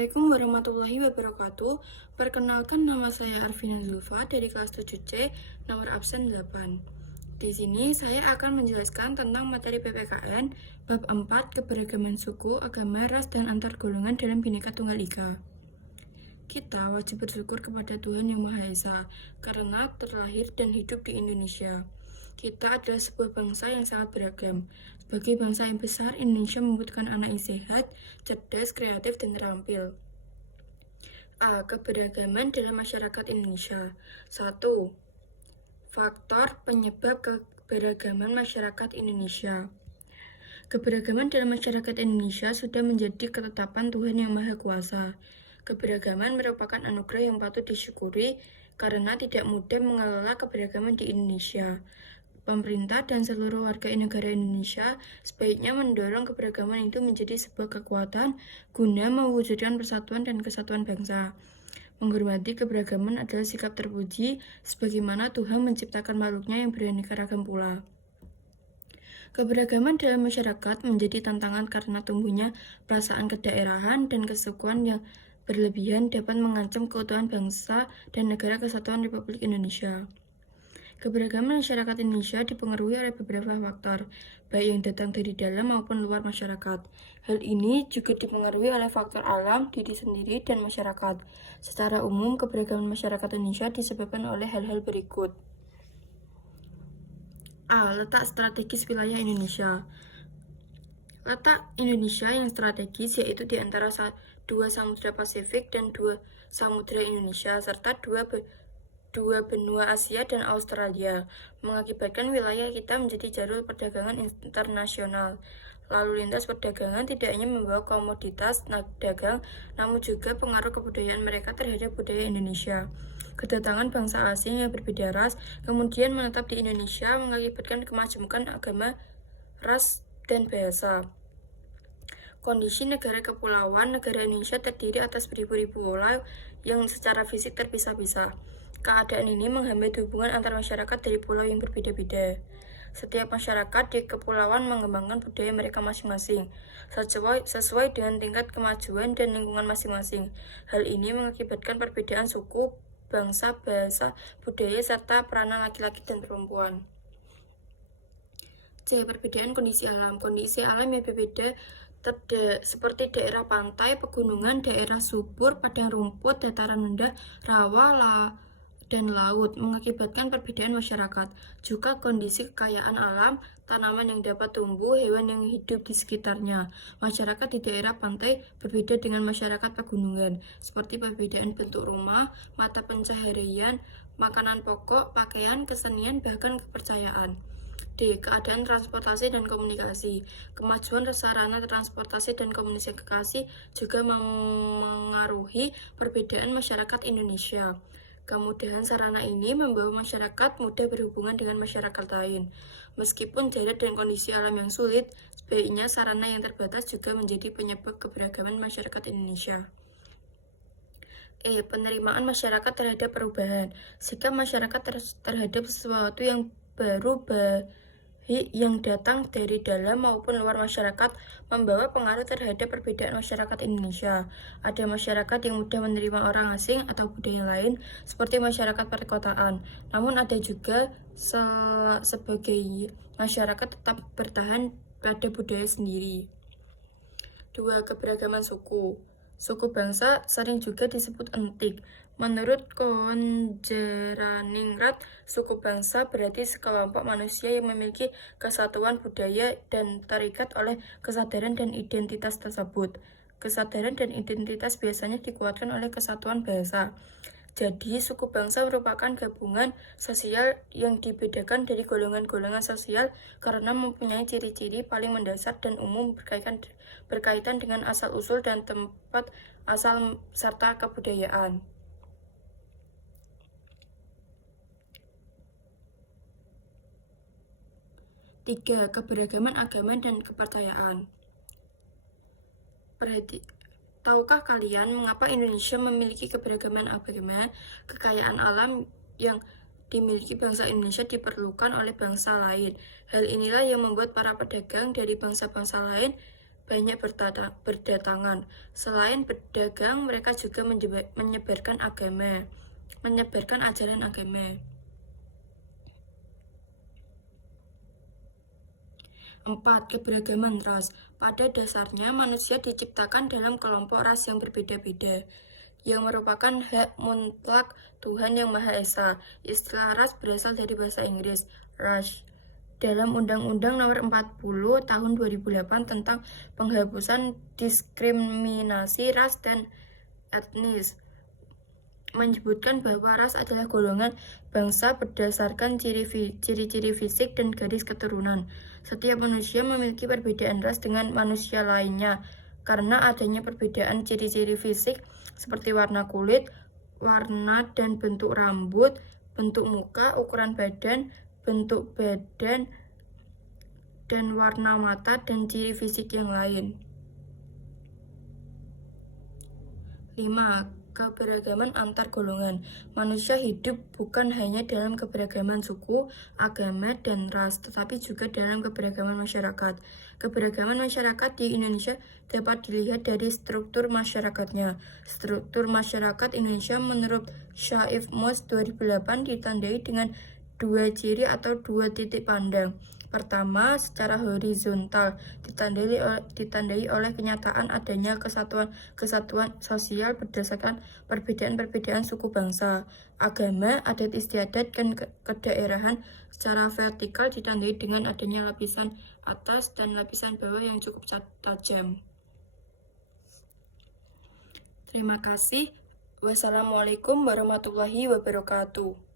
Assalamualaikum warahmatullahi wabarakatuh. Perkenalkan, nama saya Arvina Zulfa dari kelas 7C, nomor absen 8. Di sini saya akan menjelaskan tentang materi PPKN bab 4 keberagaman suku, agama, ras, dan antar golongan dalam Bhinneka Tunggal Ika. Kita wajib bersyukur kepada Tuhan Yang Maha Esa karena terlahir dan hidup di Indonesia. Kita adalah sebuah bangsa yang sangat beragam. Sebagai bangsa yang besar, Indonesia membutuhkan anak yang sehat, cerdas, kreatif, dan terampil. A. Keberagaman dalam masyarakat Indonesia. 1. Faktor penyebab keberagaman masyarakat Indonesia. Keberagaman dalam masyarakat Indonesia sudah menjadi ketetapan Tuhan Yang Maha Kuasa. Keberagaman merupakan anugerah yang patut disyukuri karena tidak mudah mengelola keberagaman di Indonesia. Pemerintah dan seluruh warga negara Indonesia sebaiknya mendorong keberagaman itu menjadi sebuah kekuatan guna mewujudkan persatuan dan kesatuan bangsa. Menghormati keberagaman adalah sikap terpuji sebagaimana Tuhan menciptakan makhluknya yang beraneka ragam pula. Keberagaman dalam masyarakat menjadi tantangan karena tumbuhnya perasaan kedaerahan dan kesukuan yang berlebihan dapat mengancam keutuhan bangsa dan negara kesatuan Republik Indonesia. Keberagaman masyarakat Indonesia dipengaruhi oleh beberapa faktor, baik yang datang dari dalam maupun luar masyarakat. Hal ini juga dipengaruhi oleh faktor alam, diri sendiri, dan masyarakat. Secara umum, keberagaman masyarakat Indonesia disebabkan oleh hal-hal berikut. A. Letak strategis wilayah Indonesia. Letak Indonesia yang strategis yaitu di antara dua samudra Pasifik dan dua samudra Indonesia, serta dua benua Asia dan Australia, mengakibatkan wilayah kita menjadi jalur perdagangan internasional. Lalu lintas perdagangan tidak hanya membawa komoditas dagang, namun juga pengaruh kebudayaan mereka terhadap budaya Indonesia. Kedatangan bangsa asing yang berbeda ras kemudian menetap di Indonesia mengakibatkan kemajemukan agama, ras, dan bahasa. Kondisi negara kepulauan, negara Indonesia terdiri atas beribu-ribu pulau yang secara fisik terpisah-pisah. Keadaan ini menghambat hubungan antar masyarakat dari pulau yang berbeda-beda. Setiap masyarakat di kepulauan mengembangkan budaya mereka masing-masing, sesuai dengan tingkat kemajuan dan lingkungan masing-masing. Hal ini mengakibatkan perbedaan suku, bangsa, bahasa, budaya, serta peranan laki-laki dan perempuan. C. Perbedaan kondisi alam. Kondisi alam yang berbeda seperti daerah pantai, pegunungan, daerah subur, padang rumput, dataran rendah, rawa, dan laut mengakibatkan perbedaan masyarakat. Juga kondisi kekayaan alam, tanaman yang dapat tumbuh, hewan yang hidup di sekitarnya. Masyarakat di daerah pantai berbeda dengan masyarakat pegunungan, seperti perbedaan bentuk rumah, mata pencaharian, makanan pokok, pakaian, kesenian, bahkan kepercayaan. D. Keadaan transportasi dan komunikasi. Kemajuan sarana transportasi dan komunikasi juga mengaruhi perbedaan masyarakat Indonesia. Kemudahan sarana ini membawa masyarakat mudah berhubungan dengan masyarakat lain. Meskipun jarak dan kondisi alam yang sulit, sebaiknya sarana yang terbatas juga menjadi penyebab keberagaman masyarakat Indonesia. E. Penerimaan masyarakat terhadap perubahan. Sikap masyarakat terhadap sesuatu yang baru yang datang dari dalam maupun luar masyarakat membawa pengaruh terhadap perbedaan masyarakat Indonesia. Ada masyarakat yang mudah menerima orang asing atau budaya lain, seperti masyarakat perkotaan. Namun ada juga sebagai masyarakat tetap bertahan pada budaya sendiri. 2. Keberagaman suku. Suku bangsa sering juga disebut entik. Menurut Konjeraningrat, suku bangsa berarti sekelompok manusia yang memiliki kesatuan budaya dan terikat oleh kesadaran dan identitas tersebut. Kesadaran dan identitas biasanya dikuatkan oleh kesatuan bahasa. Jadi, suku bangsa merupakan gabungan sosial yang dibedakan dari golongan-golongan sosial karena mempunyai ciri-ciri paling mendasar dan umum berkaitan dengan asal-usul dan tempat asal serta kebudayaan. 3. Keberagaman agama dan kepercayaan. Tahukah kalian mengapa Indonesia memiliki keberagaman agama? Kekayaan alam yang dimiliki bangsa Indonesia diperlukan oleh bangsa lain. Hal inilah yang membuat para pedagang dari bangsa-bangsa lain banyak berdatangan. Selain berdagang, mereka juga menyebarkan ajaran agama. 4. Keberagaman ras. Pada dasarnya, manusia diciptakan dalam kelompok ras yang berbeda-beda, yang merupakan hak mutlak Tuhan Yang Maha Esa. Istilah ras berasal dari bahasa Inggris, race, dalam Undang-Undang Nomor 40 Tahun 2008 tentang penghapusan diskriminasi ras dan etnis, menyebutkan bahwa ras adalah golongan bangsa berdasarkan ciri-ciri fisik dan garis keturunan. Setiap manusia memiliki perbedaan ras dengan manusia lainnya karena adanya perbedaan ciri-ciri fisik seperti warna kulit, warna dan bentuk rambut, bentuk muka, ukuran badan, bentuk badan, dan warna mata dan ciri fisik yang lain. 5. Keberagaman antar golongan. Manusia hidup bukan hanya dalam keberagaman suku, agama, dan ras, tetapi juga dalam keberagaman masyarakat. Keberagaman masyarakat di Indonesia dapat dilihat dari struktur masyarakatnya. Struktur masyarakat Indonesia menurut Syaif Mus 2008 ditandai dengan 2 ciri atau 2 titik pandang. Pertama, secara horizontal ditandai oleh kenyataan adanya kesatuan sosial berdasarkan perbedaan-perbedaan suku bangsa, agama, adat istiadat, dan kedaerahan. Secara vertikal ditandai dengan adanya lapisan atas dan lapisan bawah yang cukup tajam. Terima kasih. Wassalamualaikum warahmatullahi wabarakatuh.